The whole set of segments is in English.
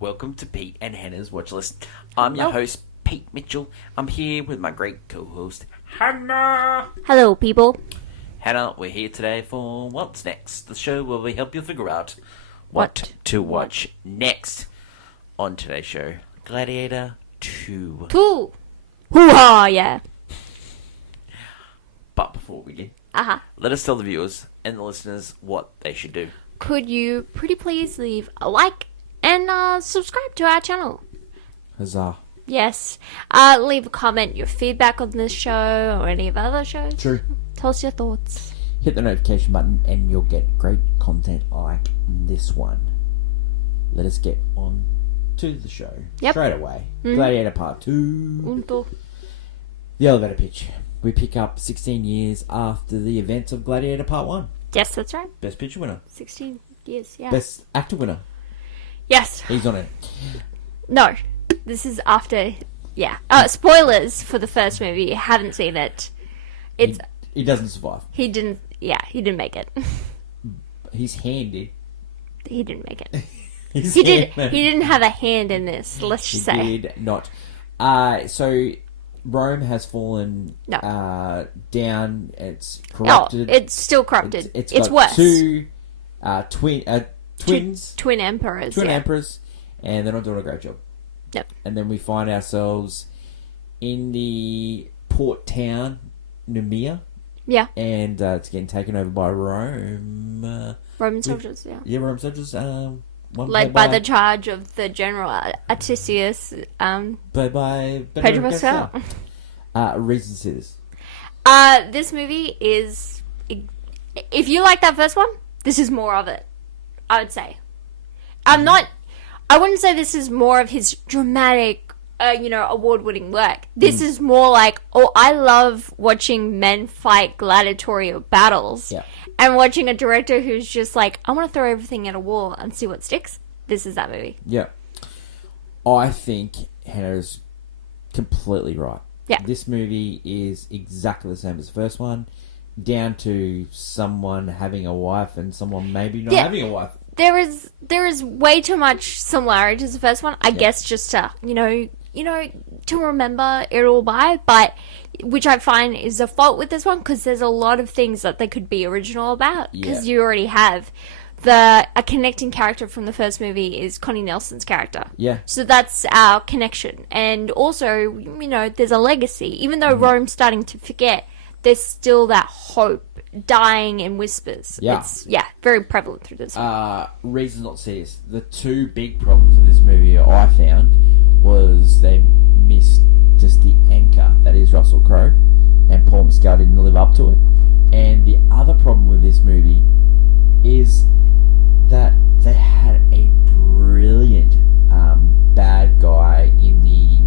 Welcome to Pete and Hannah's Watch List. I'm your host, Pete Mitchell. I'm here with my great co-host, Hannah. Hello, people. Hannah, we're here today for What's Next, the show where we help you figure out what to watch next. On today's show, Gladiator 2. Hoo-ha, yeah. But before we do, let us tell the viewers and the listeners what they should do. Could you pretty please leave a like and subscribe to our channel? Huzzah. Yes. Leave a comment, your feedback on this show or any of other shows. True. Tell us your thoughts. Hit the notification button and you'll get great content like this one. Let us get on to the show straight away. Gladiator Part 2. The elevator pitch. We pick up 16 years after the events of Gladiator Part 1. Yes, that's right. Best picture winner. 16 years, yeah. Best actor winner. Yes. He's on it. No. This is after... Yeah. Spoilers for the first movie. You haven't seen it. It's... He doesn't survive. He didn't... Yeah, he didn't make it. His hand did. He didn't make it. He didn't have a hand in this, let's just say. He did not. So... Rome has fallen down. It's corrupted. Oh, it's still corrupted. It's got worse. Two twins. Twin emperors. Twin emperors. And they're not doing a great job. Yep. And then we find ourselves in the port town, Nemea. Yeah. And it's getting taken over by Rome. Roman soldiers, yeah. Yeah, Roman soldiers. Led by the charge of the General Atticus. Played by Pedro Pascal. Reason to see this. This movie is... If you like that first one, this is more of it. I would say. I wouldn't say this is more of his dramatic, award-winning work. This is more like, I love watching men fight gladiatorial battles. Yeah. And watching a director who's just like, I want to throw everything at a wall and see what sticks. This is that movie. Yeah. I think Hannah's completely right. Yeah. This movie is exactly the same as the first one, down to someone having a wife and someone maybe not having a wife. There is way too much similarity to the first one. I guess just to, to remember it all by, but which I find is a fault with this one because there's a lot of things that they could be original about because you already have a connecting character from the first movie is Connie Nelson's character. Yeah. So that's our connection. And also, there's a legacy. Even though Rome's starting to forget, there's still that hope dying in whispers. Yeah. It's, very prevalent through this. Reasons not to see this. The two big problems of this movie I found was they missed just the anchor that is Russell Crowe, and Paul Mescal didn't live up to it. And the other problem with this movie is that they had a brilliant bad guy in the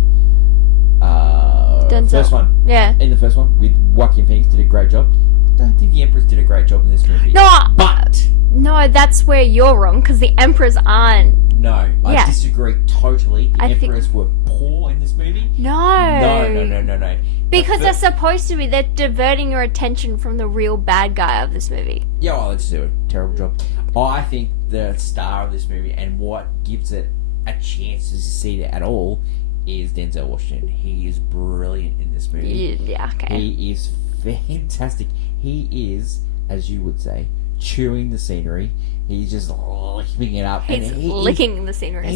first one. Yeah. In the first one, with Joaquin Phoenix did a great job. I don't think the Empress did a great job in this movie. No, that's where you're wrong, because the Emperors aren't... No, I disagree totally. The Emperors were poor in this movie. No. Because they're supposed to be. They're diverting your attention from the real bad guy of this movie. Yeah, well, let's do a terrible job. I think the star of this movie and what gives it a chance to succeed at all is Denzel Washington. He is brilliant in this movie. Yeah, okay. He is fantastic. He is, as you would say, chewing the scenery. He's just licking it up. He's licking the scenery.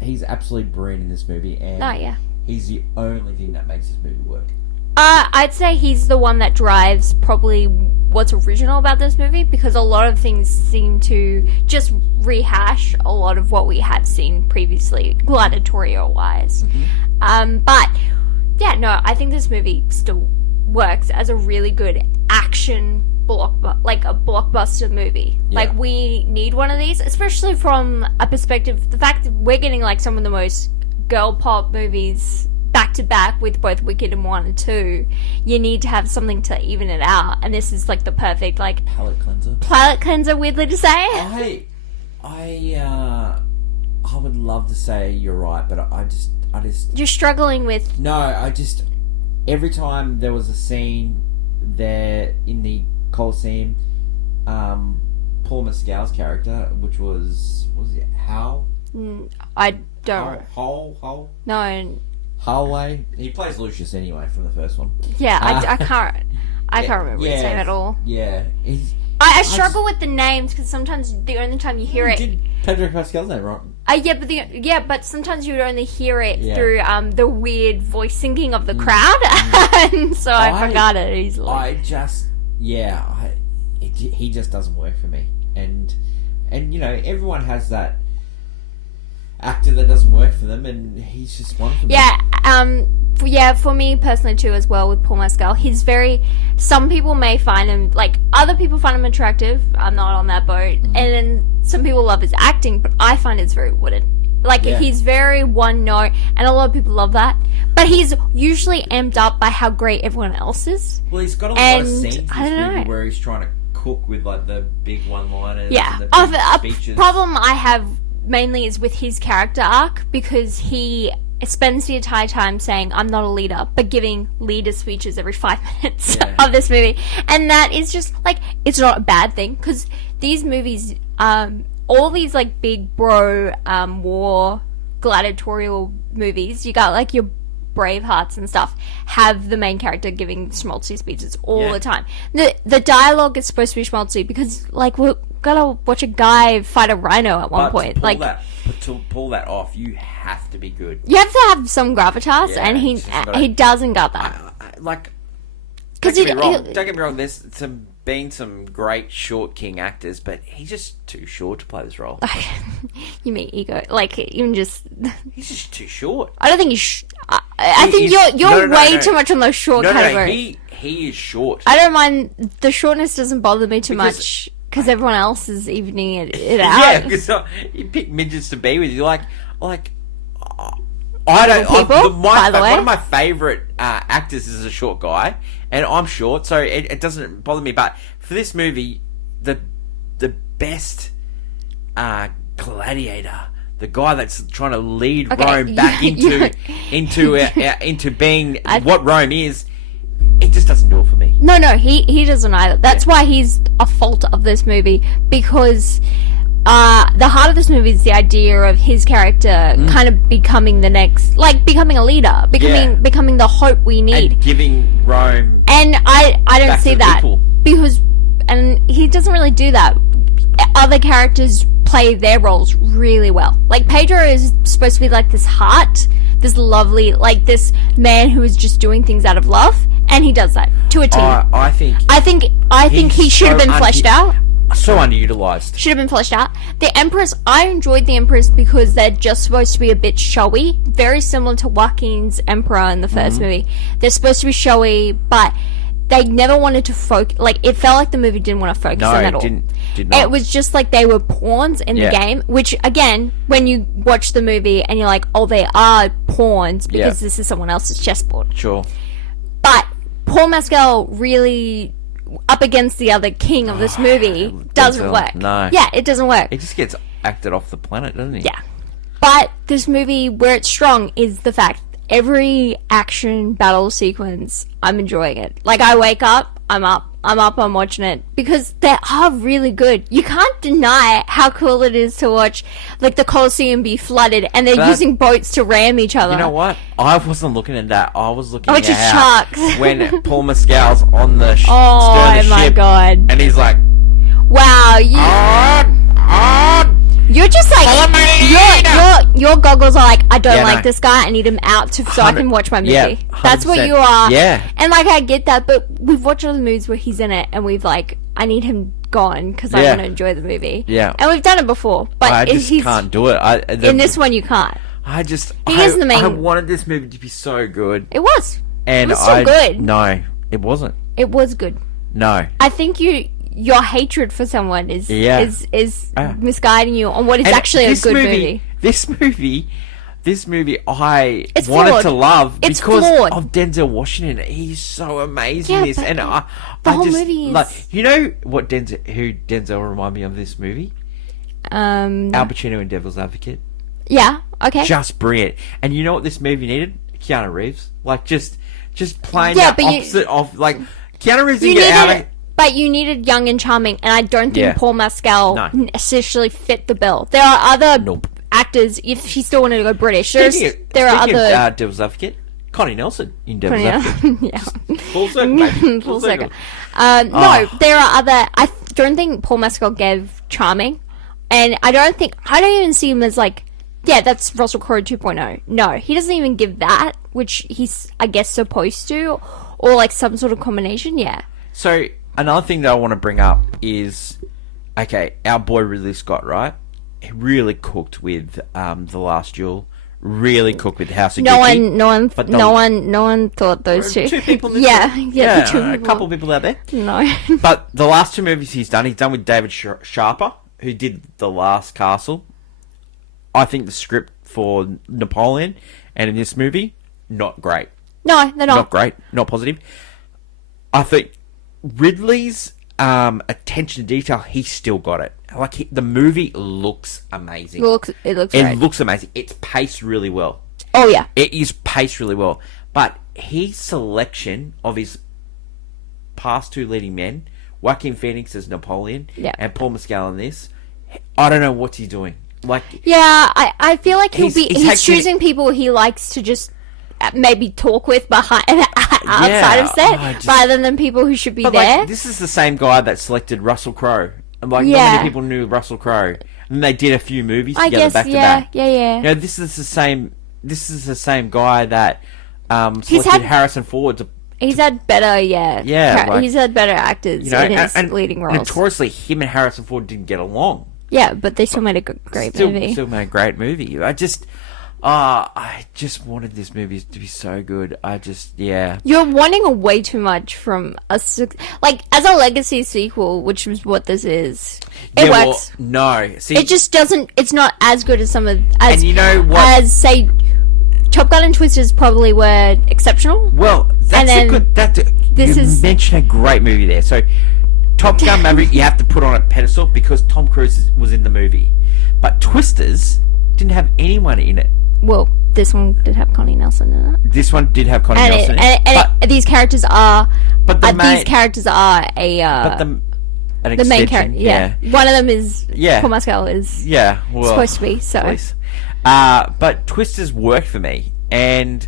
He's absolutely brilliant in this movie, and he's the only thing that makes this movie work. I'd say he's the one that drives probably what's original about this movie, because a lot of things seem to just rehash a lot of what we have seen previously, gladiatorial-wise. But, I think this movie still works as a really good action a blockbuster movie. Yeah. Like, we need one of these, especially from a perspective, the fact that we're getting like some of the most girl pop movies back to back with both Wicked and 1 and 2. You need to have something to even it out, and this is like the perfect like palate cleanser, weirdly to say. I would love to say you're right, but I just you're struggling with... No, every time there was a scene there in the Coliseum, Paul Mescal's character, which was it Hal? I don't. Hole. No. Hallway. He plays Lucius anyway from the first one. Yeah, I can't. I can't remember his name at all. Yeah. I struggle with the names because sometimes the only time you hear it. Did Pedro Pascal's name right? But sometimes you would only hear it through the weird voice singing of the crowd, and so I forgot it easily. He just doesn't work for me, and everyone has that actor that doesn't work for them, and he's just one for me. For me personally too, as well with Paul Mescal, he's very. Some people may find him other people find him attractive. I'm not on that boat, and then some people love his acting, but I find it's very wooden. He's very one note, and a lot of people love that. But he's usually amped up by how great everyone else is. Well, he's got a lot of scenes in this movie where he's trying to cook with the big one-liners. Yeah, and the big speeches. Problem I have mainly is with his character arc, because he spends the entire time saying I'm not a leader, but giving leader speeches every 5 minutes of this movie, and that is just it's not a bad thing, because these movies, all these big bro war gladiatorial movies, you got your Bravehearts and stuff, have the main character giving schmaltzy speeches all the time. The dialogue is supposed to be schmaltzy because we're gonna watch a guy fight a rhino at one point. To pull that off, you have to be good. You have to have some gravitas, and he doesn't got that. Don't get me wrong. There's been some great short king actors, but he's just too short to play this role. You mean ego? Even just he's just too short. I don't think he's. I think you're way too much on the short category. He is short. I don't mind. The shortness doesn't bother me too much. Because everyone else is evening it out. Yeah, because you pick midgets to be with. I don't. One of my favourite actors is a short guy, and I'm short, so it doesn't bother me. But for this movie, the best gladiator, the guy that's trying to lead Rome back into being what Rome is. It just doesn't do it for me. No, he doesn't either. That's why he's a fault of this movie, because the heart of this movie is the idea of his character kind of becoming the next, becoming a leader, becoming the hope we need, and giving Rome. And I don't see that because he doesn't really do that. Other characters play their roles really well. Pedro is supposed to be this heart, this lovely, this man who is just doing things out of love. And he does that to a T. I think he should have been fleshed out. So underutilized. Should have been fleshed out. The Empress, I enjoyed the Empress because they're just supposed to be a bit showy, very similar to Joaquin's Emperor in the first movie. They're supposed to be showy, but they never wanted to focus. It felt like the movie didn't want to focus on that at all. Did not. It was just they were pawns in the game, which again, when you watch the movie and you're oh, they are pawns because this is someone else's chessboard. Sure. But Paul Mescal really, up against the other king of this movie, doesn't work. No. Yeah, it doesn't work. He just gets acted off the planet, doesn't he? Yeah. But this movie, where it's strong, is the fact every action battle sequence, I'm enjoying it. I wake up, I'm watching it, because they are really good. You can't deny how cool it is to watch, the Colosseum be flooded, and they're using boats to ram each other. You know what? I wasn't looking at that. I was looking at sharks. When Paul Mescal's on the stern of the ship. Oh my god. And he's like, wow, you're just your goggles are I don't like this guy. I need him out so I can watch my movie. Yeah, that's what you are. Yeah. And I get that, but we've watched other movies where he's in it, and we've I need him gone because I want to enjoy the movie. Yeah. And we've done it before, but I just can't do it. In this one, you can't. He is the main. I wanted this movie to be so good. It was. And it was so good. No, it wasn't. It was good. No. I think your hatred for someone is misguiding you on what is actually a good movie. This movie I it's wanted flawed. To love it's because flawed. of Denzel Washington. He's so amazing in this, and the whole movie is you know what who Denzel reminded me of this movie? Al Pacino in Devil's Advocate. Yeah. Okay. Just brilliant. And you know what this movie needed? Keanu Reeves. Just playing the opposite of Keanu Reeves didn't get out of. But you needed young and charming, and I don't think Paul Mescal necessarily fit the bill. There are other actors if she still wanted to go British. There are Speaking other of, Devil's Advocate, Connie Nelson in Devil's Advocate. yeah. Full circle, baby. Full circle. No, there are other. I don't think Paul Mescal gave charming, and I don't even see him as like, yeah, that's Russell Crowe 2.0. No, he doesn't even give that, which he's, I guess, supposed to, or like some sort of combination. Yeah. So another thing that I want to bring up is, okay, our boy Ridley Scott, right? He really cooked with The Last Duel. Really cooked with House of Gucci. No one thought those two. Two people. In this yeah, film? yeah, two a people. couple of people out there. No. But the last two movies he's done with David Sharper, who did The Last Castle. I think the script for Napoleon and in this movie, not great. No, they're not. Not great. Not positive. I think Ridley's attention to detail, he's still got it. Like, the movie looks amazing. It looks great. Looks amazing. It's paced really well. Oh, yeah. It is paced really well. But his selection of his past two leading men, Joaquin Phoenix as Napoleon, and Paul Mescal in this, I don't know what he's doing. Like, yeah, I feel like he's choosing people he likes to just maybe talk with behind outside of set, rather than people who should be there. Like, this is the same guy that selected Russell Crowe. Like, not many people knew Russell Crowe, and they did a few movies together back to back. Yeah. You know, this is the same guy that selected Harrison Ford to. He's had better, he's had better actors in his leading roles. Notoriously, him and Harrison Ford didn't get along. Yeah, but they still made a great movie. Still made a great movie. I just wanted this movie to be so good. You're wanting way too much from like as a legacy sequel, which is what this is. It works. Well, no, see, it just doesn't. It's not as good as some of and you know what? As say, Top Gun and Twisters probably were exceptional. Well, you mentioned a great movie there. So, Top Gun Maverick, you have to put on a pedestal because Tom Cruise was in the movie, but Twisters didn't have anyone in it. Well, this one did have Connie Nelson in it. This one did have Connie Nelson in it. And these characters are... But the main character, yeah. One of them is... Yeah. Paul Mescal is... Yeah, well... supposed to be, so... Please. But Twisters worked for me. And...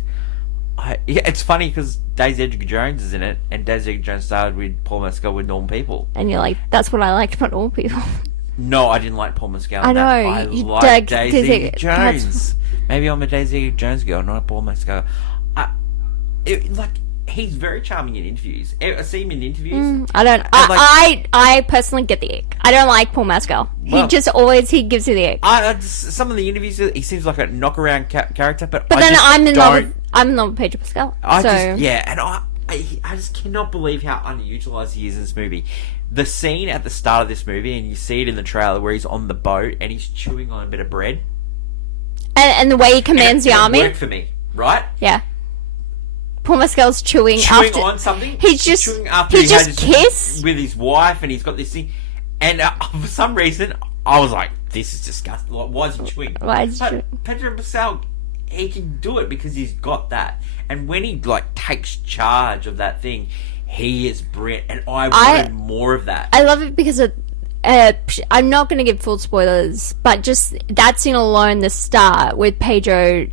it's funny because Daisy Edgar Jones is in it. And Daisy Edgar Jones started with Paul Mescal with Normal People. And you're like, that's what I liked about Normal People. No, I didn't like Paul Mescal. I know. I like Daisy Edgar Jones. Maybe I'm a Daisy Edgar Jones girl, not a Paul Mescal. He's very charming in interviews. I see him in interviews. I personally get the ick. I don't like Paul Mescal. He gives you the ick. Some of the interviews, he seems like a knock-around character, but then I'm in love with Pedro Pascal. I just cannot believe how underutilized he is in this movie. The scene at the start of this movie, and you see it in the trailer, where he's on the boat and he's chewing on a bit of bread. And the way he commands the army. It worked for me, right? Yeah. Paul Mescal's chewing on something. He's just kiss with his wife, and he's got this thing. And for some reason, I was like, "This is disgusting. Like, why is he chewing?" Pedro Pascal, he can do it because he's got that. And when he takes charge of that thing, he is brilliant. And I wanted more of that. I love it because I'm not going to give full spoilers, but just that scene alone, the start with Pedro.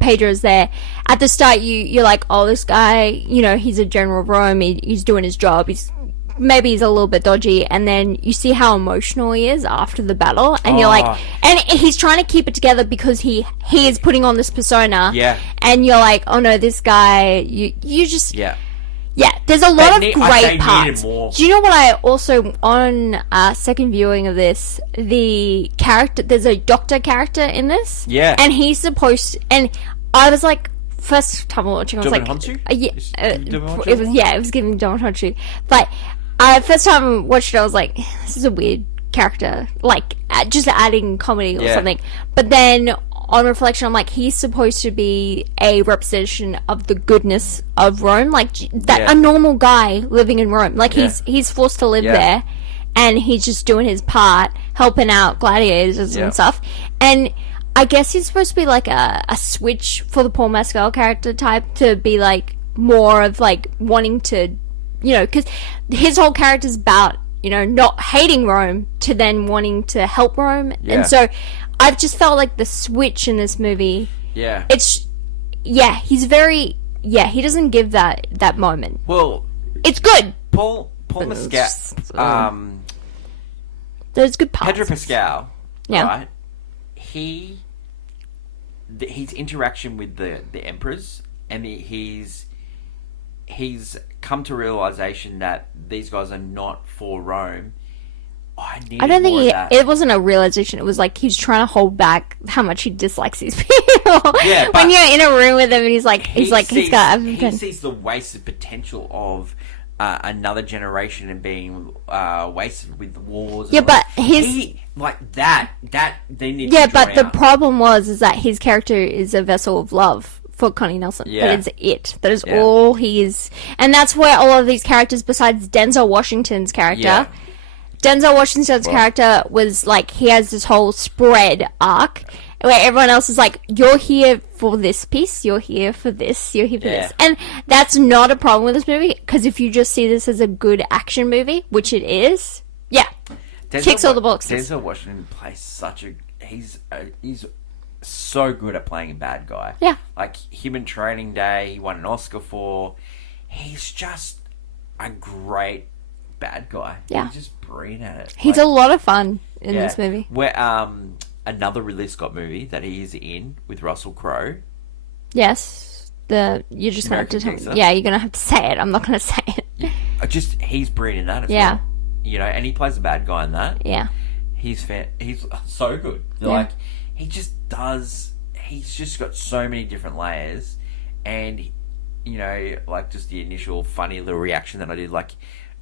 Pedro's there. At the start, you're like, oh, this guy, he's a general of Rome. He's doing his job. He's a little bit dodgy. And then you see how emotional he is after the battle. And you're like, and he's trying to keep it together because he is putting on this persona. Yeah. And you're like, oh no, this guy, you just... Yeah. Yeah, there's a lot of great parts. Do you know what I also, on second viewing of this, there's a doctor character in this. Yeah. And he's supposed to, and I was like, first time watching, I was it was giving John Honshu. But first time I watched it, I was like, this is a weird character. Like, just adding comedy or something. But then, on reflection, I'm like, he's supposed to be a representation of the goodness of Rome, like a normal guy living in Rome. Like he's forced to live there, and he's just doing his part, helping out gladiators and stuff. And I guess he's supposed to be like a switch for the Paul Mescal character type to be like more of like wanting to, because his whole character's about not hating Rome to then wanting to help Rome, and so. I've just felt like the switch in this movie. Yeah. He's very. Yeah, he doesn't give that moment. Well, it's good. Paul Mescal. There's good parts. Pedro Pascal. Yeah. Right. His interaction with the emperors, and he's come to realization that these guys are not for Rome. I don't think it wasn't a realization. It was like he's trying to hold back how much he dislikes these people. Yeah, when you're in a room with him, and he sees the wasted potential of another generation and being wasted with the wars. Yeah, but they need. Yeah, but the problem is that his character is a vessel of love for Connie Nelson. Yeah. That is it. That is all he is, and that's where all of these characters, besides Denzel Washington's character. Yeah. Denzel Washington's character was like, he has this whole spread arc where everyone else is like, you're here for this piece, you're here for this, you're here for this. And that's not a problem with this movie, because if you just see this as a good action movie, which it is, ticks all the boxes. Denzel Washington plays he's so good at playing a bad guy. Yeah. Like Human Training Day, he won an Oscar for. He's just a great bad guy. Yeah. He's just brilliant at it. He's a lot of fun in this movie. Where another Ridley Scott movie that he is in with Russell Crowe. Yes. You're just going to have to American Gangster. Yeah, you're going to have to say it. I'm not going to say it. He's brilliant in that as well. You know, and he plays a bad guy in that. Yeah. He's so good. Like, he's just got so many different layers, and, you know, like, just the initial funny little reaction that I did, like,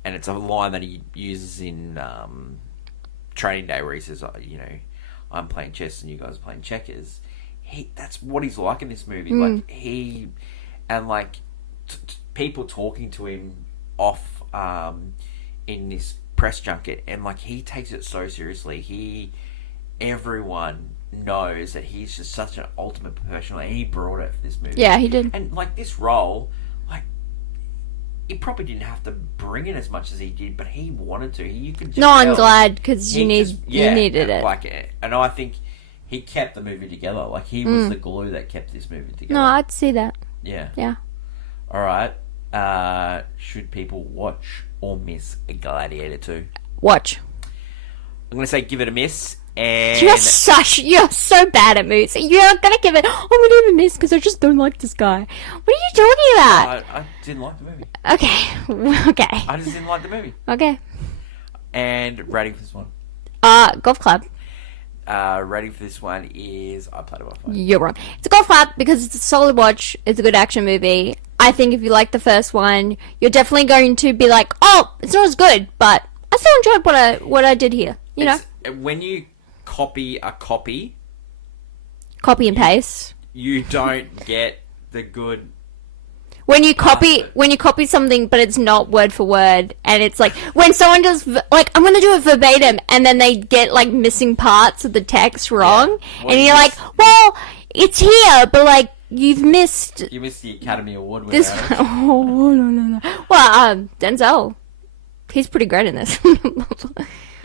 and it's a line that he uses in Training Day where he says, you know, I'm playing chess and you guys are playing checkers. That's what he's like in this movie. Like, people talking to him off in this press junket, and, like, he takes it so seriously. Everyone knows that he's just such an ultimate professional, and he brought it for this movie. Yeah, he did. And, like, this role, like, he probably didn't have to bring it as much as he did, but he wanted to. You could just I'm glad, because you needed it. Like, and I think he kept the movie together. Like, he was the glue that kept this movie together. No, I'd see that. Yeah. Yeah. All right. Should people watch or miss Gladiator 2? Watch. I'm going to say give it a miss. And you're so bad at movies. You're gonna give it. I'm gonna give it a miss because I just don't like this guy. What are you talking about? I didn't like the movie. Okay. I just didn't like the movie. Okay. And rating for this one? Golf club. Rating for this one is I played it by phone. You're wrong. It's a golf club because it's a solid watch. It's a good action movie. I think if you like the first one, you're definitely going to be like, oh, it's not as good, but I still enjoyed what I did here. You know, when you copy a copy and paste, you don't get the good. When you copy something, but it's not word for word, and it's like when someone does like I'm gonna do it verbatim, and then they get like missing parts of the text wrong, and you're like, well, it's here, but like you missed the Academy Award winner. This oh no. Well, Denzel, he's pretty great in this.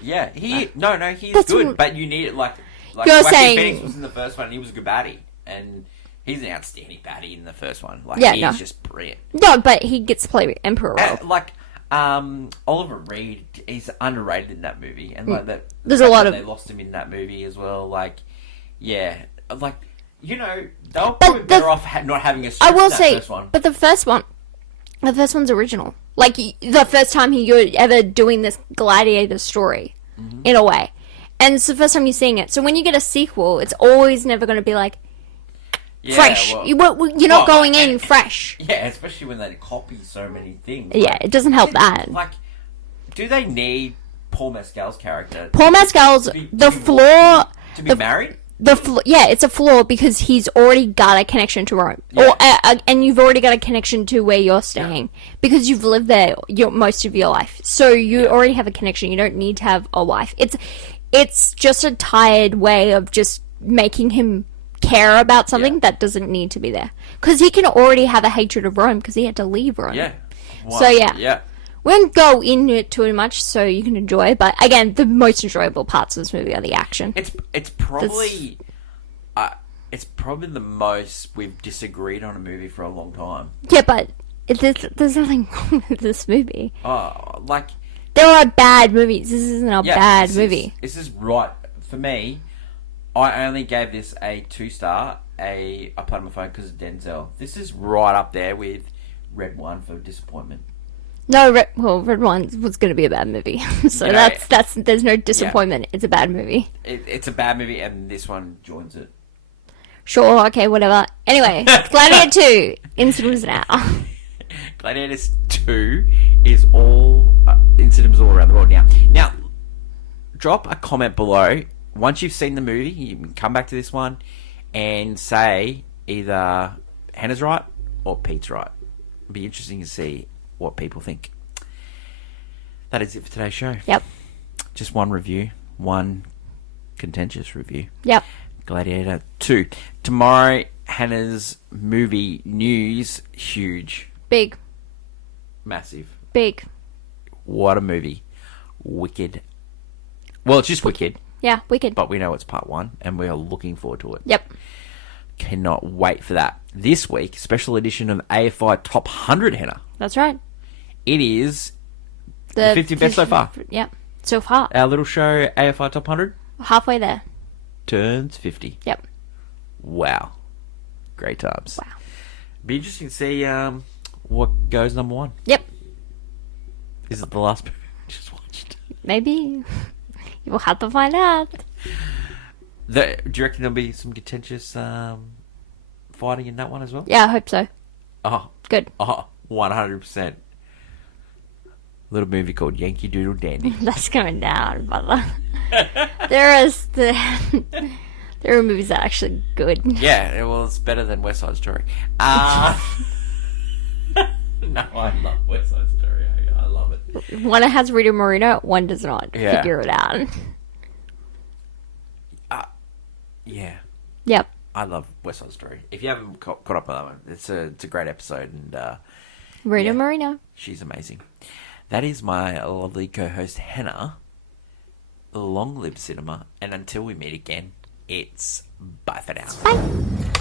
Yeah, he's good, but you need it like you're Joaquin saying Phoenix was in the first one, and he was a good baddie, and he's an outstanding baddie in the first one. Like, he's just brilliant. No, but he gets to play Emperor role. Oliver Reed, he's underrated in that movie, and like that. There's a lot of they lost him in that movie as well. Like, yeah, like you know, they were probably better off not having a script. I will that say, first one. But the first one's original. Like, the first time you're ever doing this Gladiator story, in a way. And it's the first time you're seeing it. So when you get a sequel, it's always never going to be, like, fresh. Well, you're not going in fresh. Yeah, especially when they copy so many things. Yeah, it doesn't help that. Like, do they need Paul Mescal's character? Paul Mescal's, to be married? It's a flaw because he's already got a connection to Rome, and you've already got a connection to where you're staying because you've lived there most of your life. So you already have a connection. You don't need to have a wife. It's just a tired way of just making him care about something that doesn't need to be there because he can already have a hatred of Rome because he had to leave Rome. Yeah. Well, so We won't go into it too much so you can enjoy, but again, the most enjoyable parts of this movie are the action. It's probably the most we've disagreed on a movie for a long time. Yeah, but there's nothing wrong with this movie. Like there are bad movies. This isn't a bad movie. This is right for me. I only gave this a 2-star. I put on my phone because of Denzel. This is right up there with Red One for disappointment. No, Red One was going to be a bad movie, so You know, that's there's no disappointment. Yeah. It's a bad movie. It's a bad movie, and this one joins it. Sure, okay, whatever. Anyway, Gladiator 2 in cinemas now. Gladiator 2 is all in cinemas all around the world now. Now, drop a comment below. Once you've seen the movie, you can come back to this one and say either Hannah's right or Pete's right. It'll be interesting to see what people think. That is it for today's show. Yep. Just one review. One contentious review. Yep. Gladiator 2. Tomorrow, Hannah's movie news. Huge. Big. Massive. Big. What a movie. Wicked. Well, it's just Wicked. Yeah, Wicked. But we know it's part 1, and we are looking forward to it. Yep. Cannot wait for that. This week, special edition of AFI Top 100, Hannah. That's right. It is the 50 best so far. Yep. So far. Our little show, AFI Top 100. Halfway there. Turns 50. Yep. Wow. Great times. Wow. Be interesting to see what goes number 1. Yep. Is it the last movie we just watched? Maybe. You'll have to find out. Do you reckon there'll be some contentious fighting in that one as well? Yeah, I hope so. Oh. Good. Oh, 100%. Little movie called Yankee Doodle Dandy. That's going down, brother. There are movies that are actually good. Yeah, well, it's better than West Side Story. No, I love West Side Story. I love it. One has Rita Moreno, one does not. Yeah. Figure it out. Yeah. Yep. I love West Side Story. If you haven't caught up on that one, it's a great episode, and Rita Moreno. She's amazing. That is my lovely co-host Hannah. Long live cinema, and until we meet again, it's bye for now. Bye.